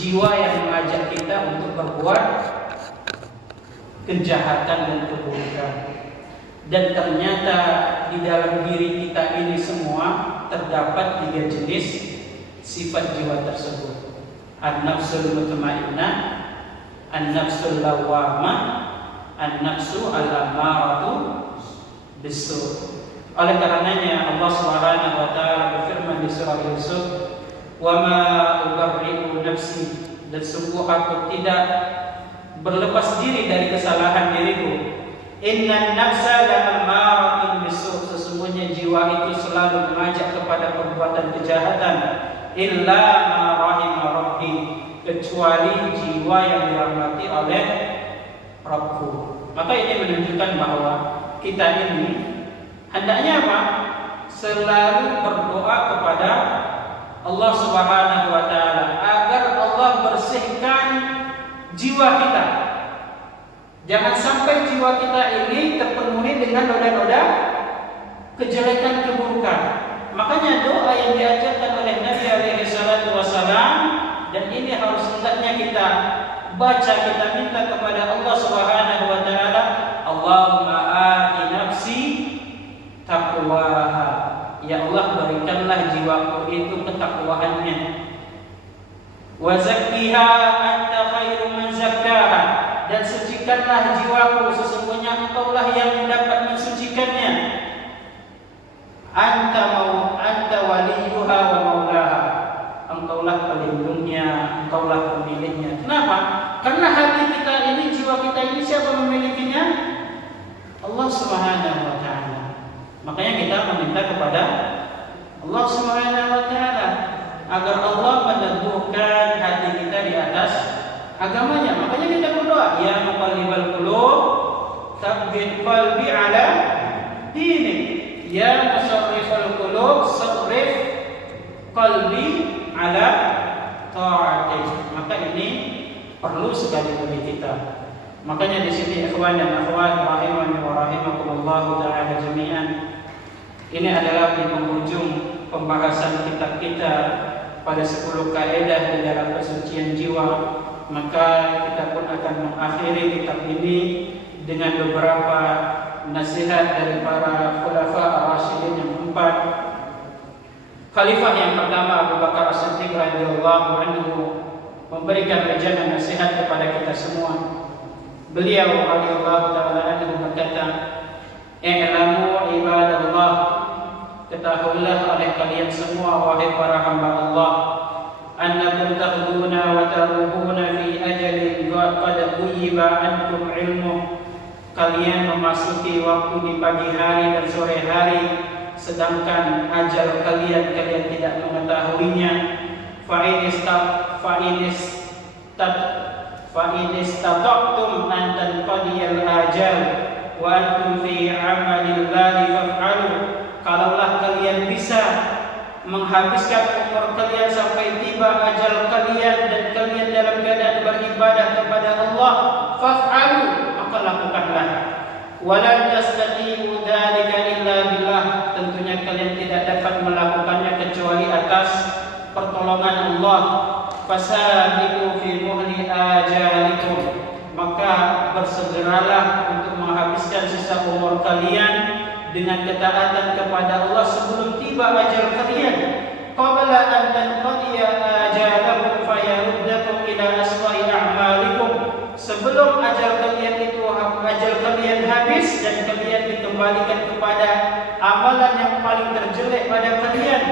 jiwa yang mengajak kita untuk berbuat kejahatan dan keburukan. Dan ternyata di dalam diri kita ini semua terdapat 3 jenis sifat jiwa tersebut. An-nafsul mutmainnah, an-nafsul lawwamah, an-nafsu al-ammaratu bisu. Oleh karenanya Allah Subhanahu wa taala berfirman di surah Yusuf, "Wa ma ubarri'u nafsi," dan sungguh aku tidak berlepas diri dari kesalahan diriku. Innan nafsa la'ammaratun bisu, sesungguhnya jiwa itu selalu mengajak kepada perbuatan kejahatan. Illa ma rahima rabbi, kecuali jiwa yang dirahmati oleh Rabbku. Maka ini menunjukkan bahwa kita ini hendaknya apa? Selalu berdoa kepada Allah Subhanahu wa taala agar Allah bersihkan jiwa kita. Jangan sampai jiwa kita ini terpenuhi dengan noda-noda kejelekan, keburukan. Makanya doa yang diajarkan oleh Nabi alaihi salatu wasalam, dan ini harus hendaknya kita baca, kita minta kepada Allah Subhanahu wa taala, Allahumma ati nafsi taqwaha. Ya Allah, berikanlah jiwaku itu ketakwaannya. Wa zakkiha anta khairu man zakkaha, dan sucikanlah jiwaku, sesungguhnya Engkaulah yang dapat mensucikannya. Anta waliyuha wa maulaha, Engkaulah pelindungnya, Engkaulah pemiliknya. Kenapa? Karena hati kita ini, jiwa kita ini, siapa memilikinya? Allah Subhanahu wa taala. Makanya kita meminta kepada Allah Subhanahu wa taala agar Allah meneguhkan hati kita di atas agamanya. Makanya kita berdoa, ya muqallibal qulub, tsabbit qalbi ala dinik. Ya musarrifal qulub, sarrif qalbi ala ta'atik. Maka ini perlu sekali bagi kita. Makanya di sini ikhwan dan akhwat rahimani wa rahimakumullah taala jami'an, ini adalah di penghujung pembahasan kitab kita pada 10 kaidah di dalam kesucian jiwa. Maka kita pun akan mengakhiri kitab ini dengan beberapa nasihat dari para khulafa ar-rasyidin yang 4. Khalifah yang pertama Abu Bakar As-Siddiq radhiyallahu anhu memberikan wejangan nasihat kepada kita semua. Beliau radhiyallahu taala anhu berkata, "I'lamu ibadallah," ketahuilah oleh kalian semua wahai para hamba Allah, "annakum taghduna wa taruhuna fi ajalin qad quyiba ankum ilmuh." Kalian memasuki waktu di pagi hari dan sore hari, sedangkan ajal kalian tidak mengetahuinya. Fa in istata'tum an tanqadiyal ajal wa antum fi 'amalillahi faf'alu. Kalaulah kalian bisa menghabiskan umur kalian sampai tiba ajal kalian dan kalian dalam keadaan beribadah kepada Allah, faf'alu, maka lakukanlah. Walan tastati'u dzalika illa billah, tentunya kalian tidak dapat melakukannya kecuali atas pertolongan Allah. Fasabiqu fi muhli ajalikum, maka bersegeralah untuk menghabiskan sisa umur kalian dengan ketaatan kepada Allah sebelum tiba ajal kalian. Qabla an tanqadiya ajalakum fayaruddakum ila aswa'i a'malikum, sebelum ajal kalian habis dan kalian dikembalikan kepada amalan yang paling terjelek pada kalian.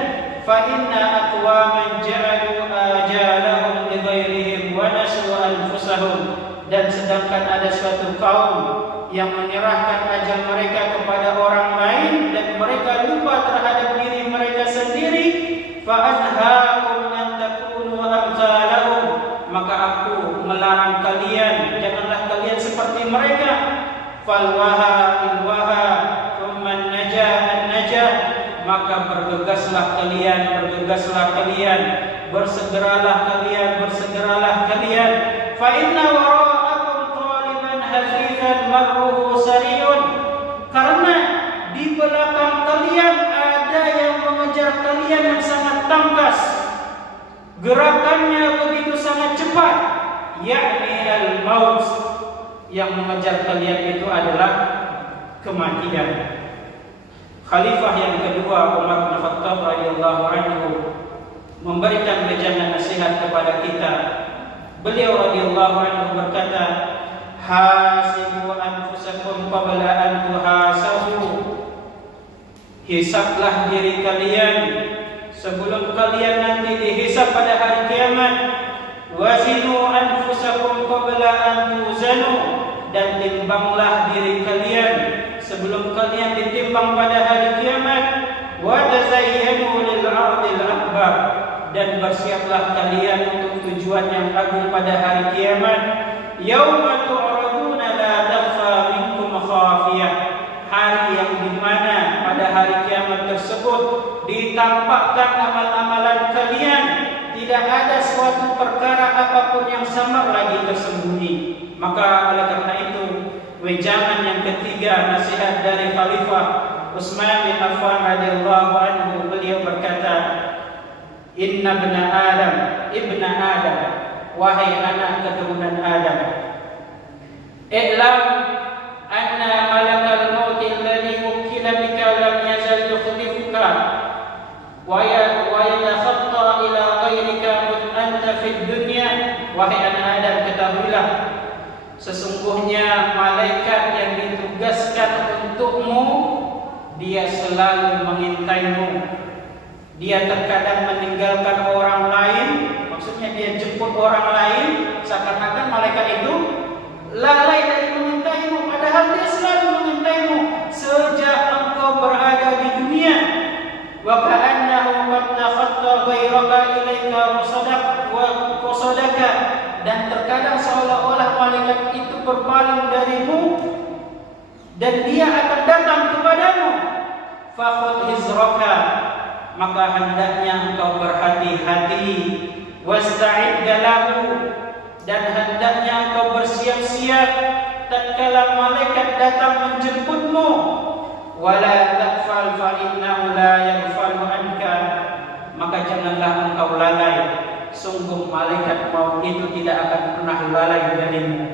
Fa inna aqwaman ja'alu ajalahum li ghairihim wa nasu anfusahum, dan sedangkan ada suatu kaum yang menyerahkan ajal mereka kepada orang lain dan mereka lupa terhadap diri mereka sendiri. Fa anhaakum an takunu amsalahum, maka aku melarang kalian, janganlah kalian seperti mereka. Falwaha ilwaha thumma najah an-najah, maka bersegeralah kalian, bersegeralah kalian. Fa inna wara'akum taliban hafifan marruhu sari'un, karena di belakang kalian ada yang mengejar kalian yang sangat tangkas. gerakannya begitu sangat cepat, yakni al-maut, yang mengejar kalian itu adalah kematian. Khalifah yang kedua, Umar bin Khattab radhiyallahu anhu, memberikan bejangan nasihat kepada kita. Beliau radhiyallahu anhu berkata, hasibu anfusakum qabla an tuhasabu. Hisablah diri kalian sebelum kalian nanti dihisab pada hari kiamat. Wazinu anfusakum qabla an tuzanu. Dan timbanglah diri kalian sebelum kalian ditimbang pada hari kiamat. Wa tazayyanu lil 'ardil akbar. Dan bersiaplah kalian untuk tujuan yang agung pada hari kiamat. Yauma tu'raduna la takhfa minkum khafiyah. Hari yang dimana pada hari kiamat tersebut ditampakkan amalan-amalan kalian, tidak ada suatu perkara apapun yang samar lagi tersembunyi. Maka oleh karena itu, wejangan yang ketiga nasihat dari Khalifah Utsman bin Affan radhiyallahu anhu, beliau berkata, Inna ibna Adam, wahai anak keturunan Adam, i'lam anna malakal maut alladhi wukila bika lam yazal yukhlifuka wa yatakhatta ila ghairika anta fid dunya. Wahai anak Adam, ketahuilah sesungguhnya malaikat yang ditugaskan untukmu, dia selalu mengintaimu. Dia terkadang meninggalkan orang lain, maksudnya dia jemput orang lain, seakan-akan malaikat itu lalai dari mengintaimu, padahal dia selalu mengintaimu sejak engkau berada di dunia. Wa ka'annahu qad takhatta ghayraka ilaika wa sadaka. Dan terkadang seolah-olah malaikat itu berpaling darimu dan dia akan datang kepadamu. Fakhudh hizraka, maka hendaknya engkau berhati-hati. Wasta'id lahu, dan hendaknya engkau bersiap-siap tatkala malaikat datang menjemputmu. Wala taghfal fa innahu la yaghfalu anka, maka janganlah engkau lalai, sungguh malaikat maut itu tidak akan pernah lalai darimu.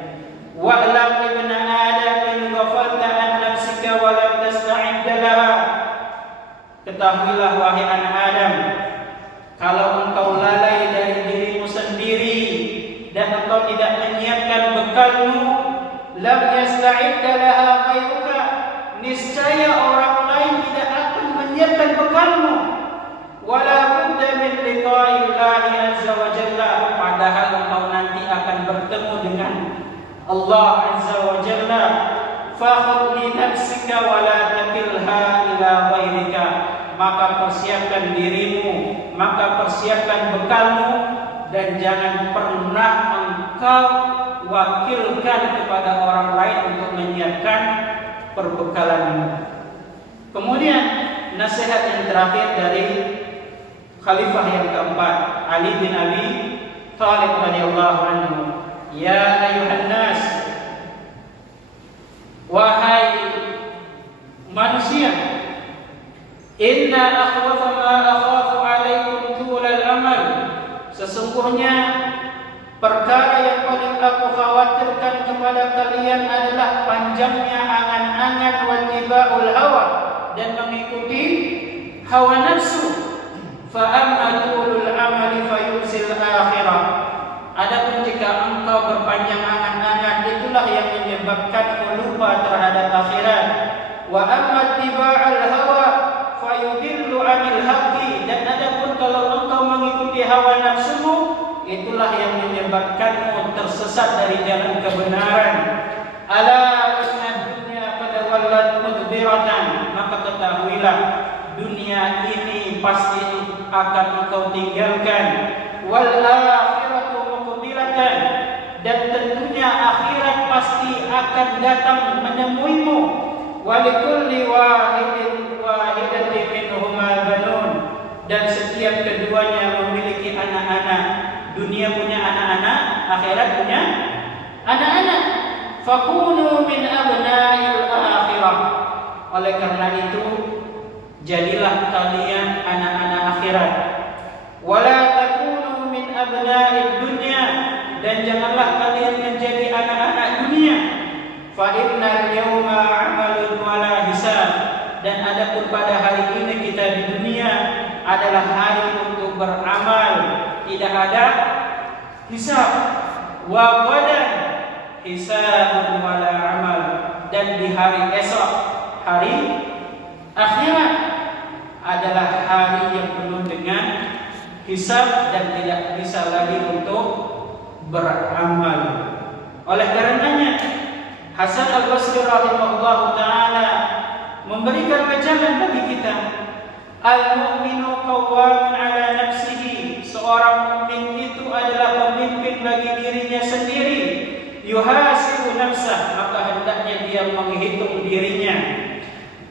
Wa'lam ibna Adam in ghafalta an nafsika wa lam tasta'id laha. Ketahuilah wahai anak Adam, kalau engkau lalai dari dirimu sendiri dan engkau tidak menyiapkan bekalmu, lam yasta'id laha ghayruka, niscaya orang lain tidak akan menyiapkan bekalmu. Wala budda min liqa'illahi azza wa jalla, padahal engkau nanti akan bertemu dengan Allah azza wa jalla. Fakhudh li nafsika wa la takilha ila ghairika, maka persiapkan dirimu, maka persiapkan bekalmu, dan jangan pernah engkau wakilkan kepada orang lain untuk menyiapkan perbekalanmu. Kemudian nasihat yang terakhir dari Khalifah yang keempat, Ali bin Abi Thalib radhiyallahu anhu, ya ayuhan nas, wahai manusia, inna akhwafa ma akhafu alaikum tulal amal, sesungguhnya perkara yang paling aku khawatirkan kepada kalian adalah panjangnya angan-angan wattiba'ul hawa, dan mengikuti hawa nafsu. Fa amma tulul amali fayuzil akhirah, adapun jika engkau berpanjang angan-angan, itulah yang menyebabkan lupa terhadap akhirat. Wa amma tiba'al hawa fayudillu 'anil haqqi, dan adapun kalau engkau mengikuti hawa nafsumu, itulah yang menyebabkanmu tersesat dari jalan kebenaran. Ala inna dunya qad wallat mudbiratan, maka ketahuilah dunia ini pasti akan engkau tinggalkan. Wal akhiratu muqbilatan, dan tentunya akhirat pasti akan datang menemuimu. Walikulli wahidatin minhuma banun, dan setiap keduanya memiliki anak-anak. Dunia punya anak-anak, akhirat punya anak-anak. Fakunu min abna'il akhirah, oleh karena itu jadilah kalian anak-anak akhirat. Wala takunu min abna'id dunya, dan janganlah kalian menjadi anak-anak dunia. Fa innal yawma 'amalun wala hisab, dan adapun pada hari ini kita di dunia adalah hari untuk beramal, tidak ada hisab. Wa ghadan hisabun wala amal, dan di hari esok, hari akhirat, adalah hari yang penuh dengan hisab dan tidak bisa lagi untuk beramal. Oleh karenanya Hasan Al-Basri rahimahullah ta'ala memberikan ajaran bagi kita, al-mu'minu qawwamun ala nafsihi, seorang mukmin itu adalah pemimpin bagi dirinya sendiri. Yuhasibu nafsah, maka hendaknya dia menghitung dirinya.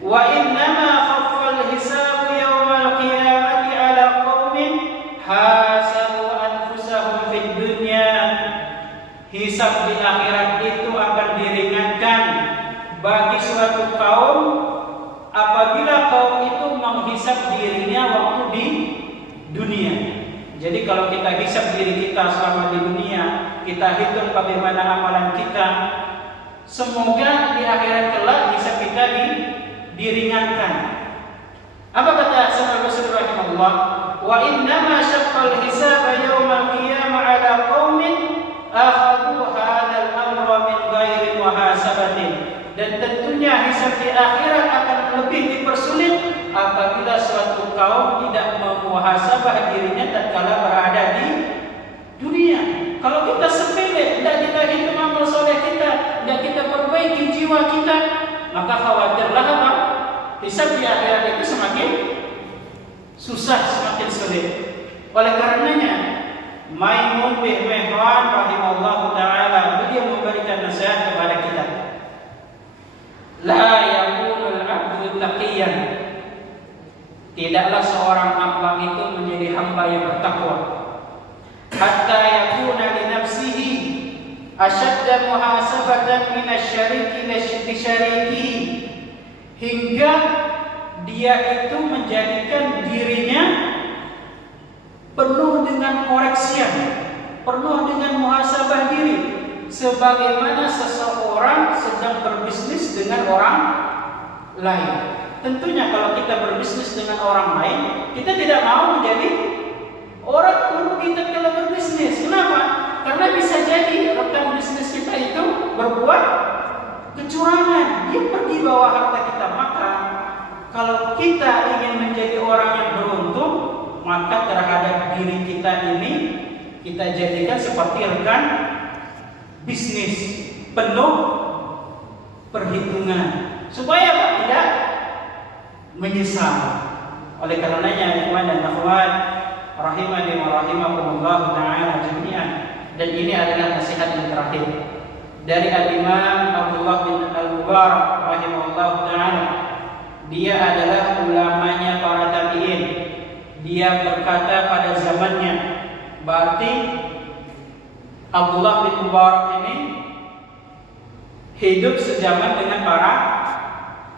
Wa innama khaffal hisabu yawmal qiyamati ala qaumin hasabu anfusahum fid dunya. Hisab di akhirat itu akan diringankan bagi suatu kaum apabila kaum itu menghisab dirinya waktu di dunia. Jadi kalau kita hisab diri kita selama di dunia, kita hitung bagaimana amalan kita, semoga di akhirat kelak hisab kita diringankan. Apa kata Hasan Al-Basri rahimahullah? Wa innama syaqqal hisaba yaumal qiyamah ala qaumin akhadhu hadzal amra min ghairi muhasabatin. Dan tentunya hisab di akhirat akan lebih dipersulit apabila suatu kaum tidak memuhasabah dirinya tatkala berada di dunia. Kalau kita sepele, tidak kita hitung amal soleh kita, tidak kita perbaiki jiwa kita, maka khawatirlah apa? Hisab di akhirat itu semakin susah, semakin sulit. Oleh karenanya Maimun bin Mihran rahimahullah ta'ala, beliau memberikan nasihat kepada kita, la yakunul abdu taqiyan, tidaklah seorang hamba itu menjadi hamba yang bertakwa, hatta yakuna li nafsihi ashadda muhasabatan min asy-syariki li syariki, hingga dia itu menjadikan dirinya penuh dengan koreksian, penuh dengan muhasabah diri, sebagaimana seseorang sedang berbisnis dengan orang lain. Tentunya kalau kita berbisnis dengan orang lain, kita tidak mau menjadi orang merugi tatkala berbisnis. Kenapa? Karena bisa jadi rekan bisnis kita itu berbuat kecurangan, dia pergi bawa harta kita. Maka kalau kita ingin menjadi orang yang beruntung, maka terhadap diri kita ini kita jadikan seperti rekan bisnis penuh perhitungan, supaya tidak menyesal. Oleh karenanya ikhwan dan akhwat rahimani wa rahimakumullah ta'ala jami'an, dan ini adalah nasihat yang terakhir dari Al-Imam Abdullah bin Al-Mubarak rahimahullah ta'ala. Dia adalah ulamanya para tabi'in. Dia berkata pada zamannya, berarti Abdullah bin Mubarak ini hidup sejaman dengan para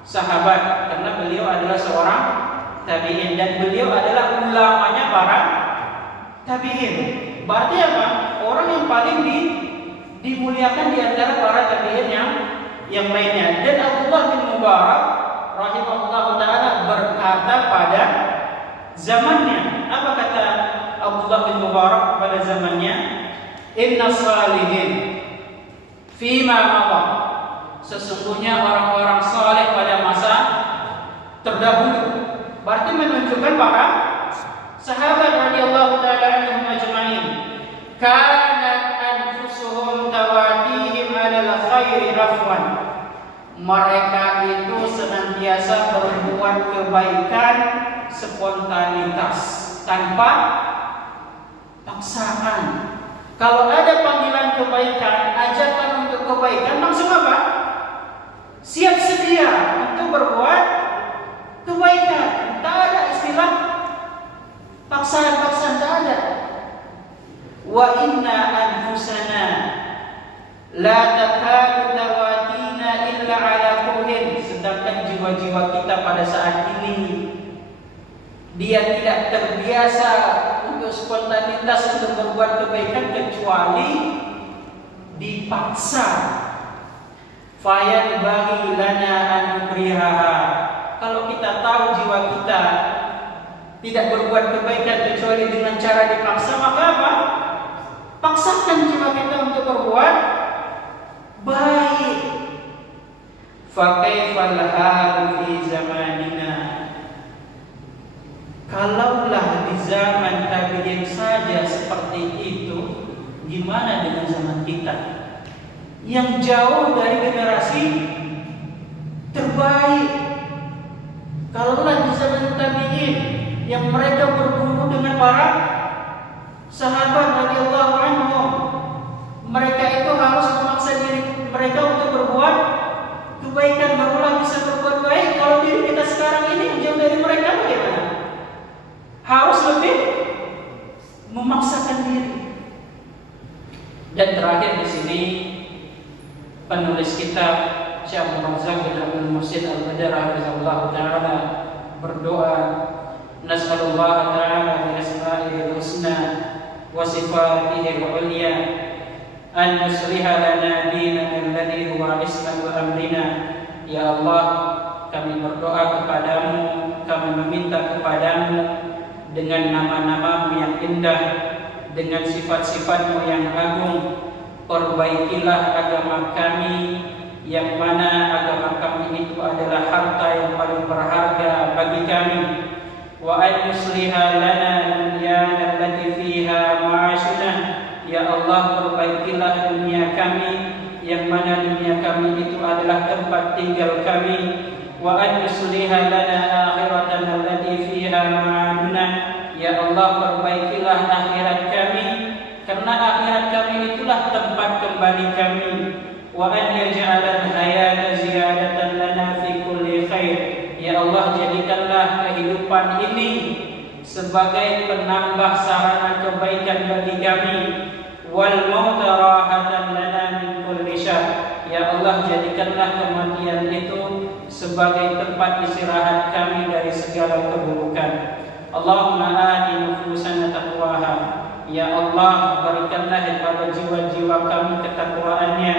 sahabat, karena beliau adalah seorang tabi'in dan beliau adalah ulamanya para tabi'in. Berarti apa? Orang yang paling dimuliakan di antara para tabi'in yang lainnya. Dan Abdullah bin Mubarak rahimahullah ta'ala berkata pada zamannya, apa kata Abdullah bin Mubarak pada zamannya? Inna salihin fima mada, sesungguhnya orang-orang saleh pada masa terdahulu. Berarti menunjukkan para sahabat radhiyallahu ta'ala anhum ajma'in, kanat anfusuhum tawadihim alal khairi rafwan, mereka itu senantiasa berbuat kebaikan spontanitas, tanpa paksaan. Kalau ada panggilan kebaikan, ajakan untuk kebaikan, langsung apa? Siap sedia untuk berbuat kebaikan. Tak ada istilah paksaan-paksaan, tak ada. Wa inna anfusana la takadu tawatina illa ala kuhin, sedangkan jiwa-jiwa kita pada saat ini Dia tidak terbiasa untuk spontanitas untuk berbuat kebaikan kecuali dipaksa. Fayan bagi lana an nubrihaha. Kalau kita tahu jiwa kita tidak berbuat kebaikan kecuali dengan cara dipaksa, maka apa? Paksakan jiwa kita untuk berbuat baik. Fa kaifal halu fi zamanina. Kalaulah di zaman tabi'in saja seperti itu, gimana dengan zaman kita yang jauh dari generasi terbaik? Kalaulah di zaman tabi'in yang mereka berburu dengan para sahabat radhiyallahu anhum, mereka itu harus memaksa diri mereka untuk berbuat kebaikan barulah bisa berbuat baik. Kalau diri kita sekarang ini yang jauh dari mereka, bagaimana? Harus lebih memaksakan diri. Dan terakhir di sini penulis kitab Syekh Razak bin Abdul Muhsin Al-Badr rahimahullah taala berdoa, nas'alullah taala bi asma'ihil husna wa sifatihil ulya an yusliha lana dinana alladhi huwa ismatu amrina. Ya Allah, kami berdoa kepadamu, kami meminta kepadamu dengan nama-namamu yang indah, dengan sifat-sifatmu yang agung, perbaikilah agama kami, yang mana agama kami itu adalah harta yang paling berharga bagi kami. Wa an yusliha lana dunyana allati fiha ma'ashuna. Ya Allah, perbaikilah dunia kami, yang mana dunia kami itu adalah tempat tinggal kami. Wa an yusliha lana akhiratana allati fiha ma'aduna. Ya Allah, perbaikilah akhirat kami, karena akhirat kami itulah tempat kembali kami. Wa an yaj'alal hayata ziyadatan lana fi kulli khair. Ya Allah, jadikanlah kehidupan ini sebagai penambah sarana kebaikan bagi kami. Wal mauta rahatan lana min kulli syarr. Ya Allah, jadikanlah kematian itu sebagai tempat istirahat kami dari segala keburukan. Allahumma ati nufusana taqwaha. Ya Allah, berikanlah kepada jiwa-jiwa kami ketakwaannya.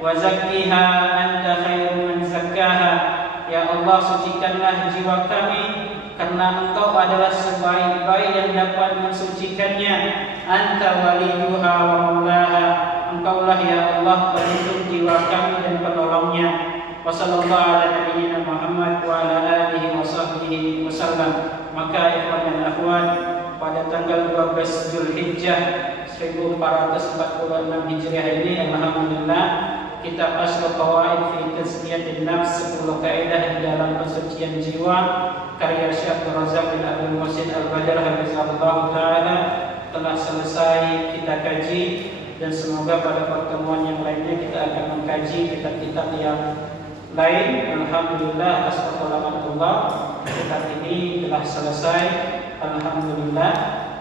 Wa zakkiha anta khairu man zakkaha. Ya Allah, sucikanlah jiwa kami, karena Engkau adalah sebaik-baik yang dapat mensucikannya. Anta waliyuha wa maulaha. Engkaulah ya Allah pelindung jiwa kami dan penolongnya. Wa sallallahu ala nabiyyina Muhammad wa ala alihi wa sahbihi wasallam. Maka ikhwan dan akhwat, pada tanggal 12 Zulhijjah 1446 Hijriah ini, alhamdulillah, kitab Ashlul Qawaid fi Tazkiyatin Nafs, 10 kaidah di dalam kesucian jiwa, karya Syekh Razak bin Abdul Muhsin Al-Badr hafizahullah taala telah selesai kita kaji, dan semoga pada pertemuan yang lainnya kita akan mengkaji kitab-kitab yang lain. Alhamdulillah atas pertolongan Allah, kitab ini telah selesai. Alhamdulillah,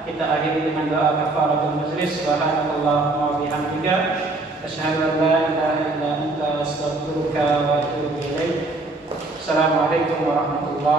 kita akhiri dengan doa kafaratul majlis. Subhanakallahumma wa bihamdika, asyhadu an la ilaha illa anta, astaghfiruka wa atubu ilaik. Assalamualaikum warahmatullahi wabarakatuh.